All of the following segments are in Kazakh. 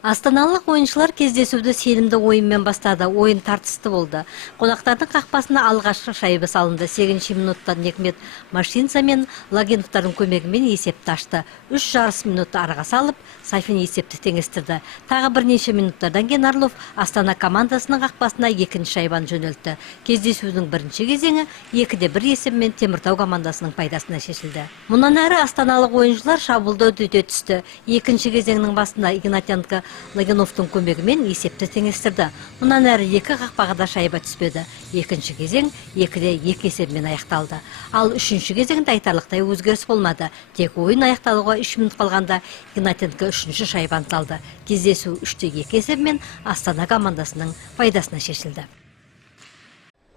Астаналық ойыншылар кездесуді сенімді ойынмен бастады. Ойын тартысты болды. Қонақтардың қақпасына алғашқы шайба салынды. 8 минутта Некмет Машинца мен Лагеновтардың көмегімен есепті ашты. 3,5 минутты арыға салып, Сайфин есепті теңестірді. Тағы бірнеше минуттардан кейін Орлов Астана командасының қақпасына екінші шайбаны жөнелтті. Кездесудің бірінші кезеңі 2-1 есебімен Теміртау командасының пайдасына шешілді. Мұнан әрі астаналық ойыншылар шабуылды үдете түсті. Екінші кезеңнің басында Игнатенко Лагеновтың көмегімен есепті теңестірді. Мұнан әрі екі қақпаға да шайба түспеді. Екінші кезең 2-2 есебімен аяқталды. Ал үшінші кезеңде айтарлықтай өзгеріс болмады. Тек ойын аяқталуға 3 минут қалғанда Игнатенко үшінші шайбаны салды. Кездесу 3-2 есебімен Астана командасының пайдасына шешілді.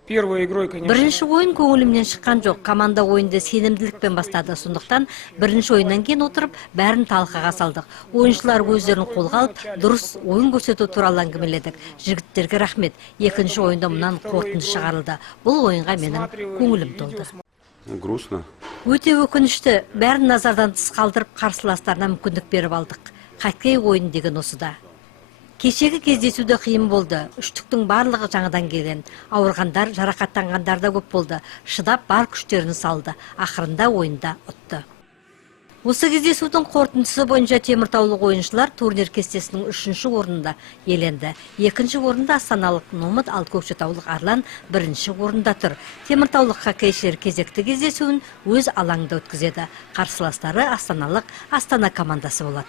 Бірінші ойын көңілімнен шыққан жоқ. Команда ойынды сенімділікпен бастады. Сондықтан бірінші ойыннан кейін отырып, бәрін талқыға салдық. Ойыншылар өздерін қолға алып, дұрыс ойын көрсету туралы әңгімеледік. Жігіттерге рахмет. Екінші ойында мұнан қорытынды шығарылды. Бұл ойынға менің көңілім толды. Грустно. Өте өкінішті. Бәрін назардан тыс қалдырып, қарсыластарына мүмкіндік беріп алдық. Хоккей ойын деген осыда. Кешегі кездесуде қиын болды. Үштіктің барлығы жаңадан келген. Ауырғандар, жарақаттанғандар да көп болды. Шыдап бар күштерін салды. Ақырында ойында ұтты. Осы кездесудің қорытындысы бойынша теміртаулық ойыншылар турнир кестесінің 3-ші орнында иеленді. 2-ші орында астаналық Номыт, ал көкшетаулық Арлан 1-ші орында тұр. Теміртаулық хоккейшілер кезекті кездесуін өз алаңында өткізеді. Қарсыластары астаналық Астана командасы болады.